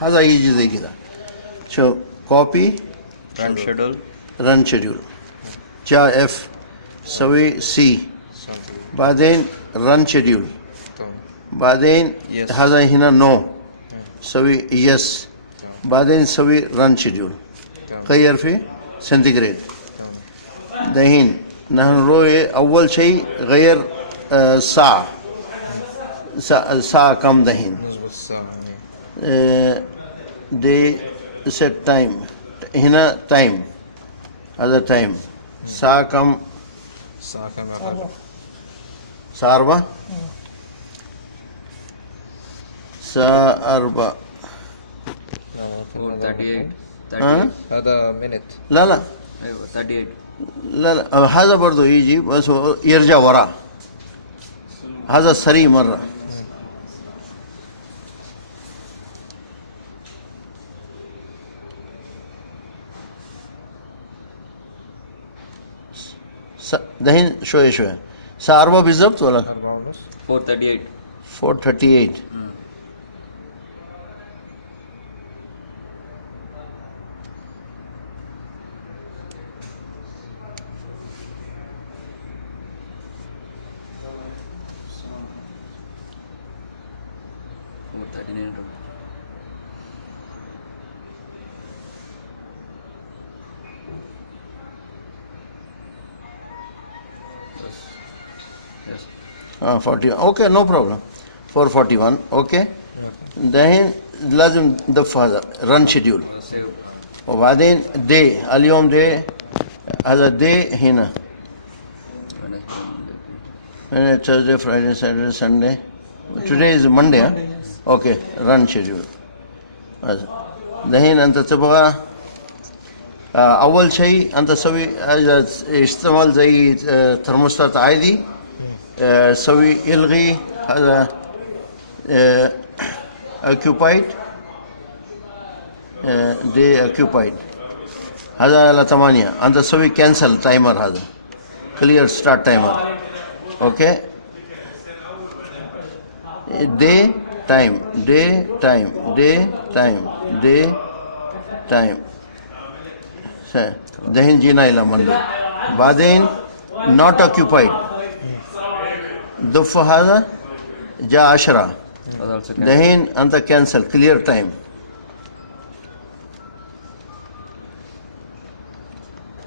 هذا يجي زي كده. شو كوبي رن شيدول جاء اف سوي سي بعدين رن شيدول بعدين هذا هنا نو سوي يس بعدين سوي رن شيدول غير في سنتيجريد. دحين نحن نروي أول شيء غير ساعة كم دحين they set time هنا time هذا time ساعة كم ساعة 4 ساعة 4 38 هذا minute لا لا 38 لا هذا برضو يجي بس يرجع وراء هذا سريع مرة. دحين شوية شوية الساعة 4 بالضبط ولا 438 4:38 40 اوكي نو بروبلم 441 اوكي. دحين لازم دف هذا رن شيدول وبعدين دي اليوم دي هذا دي هنا Thursday Friday Saturday Sunday today is Monday huh? okay run schedule. دحين أنت تبغى أول شيء أنت تسوي استعمال زي ترموستات عادي سوي الغي هذا occupied day occupied هذا على 8 أنت تسوي cancel timer هذا clear start timer okay day time day time day time day time دحين جينا إلى Monday بعدين not occupied دف هذا جاء 10 دحين أنت cancel clear time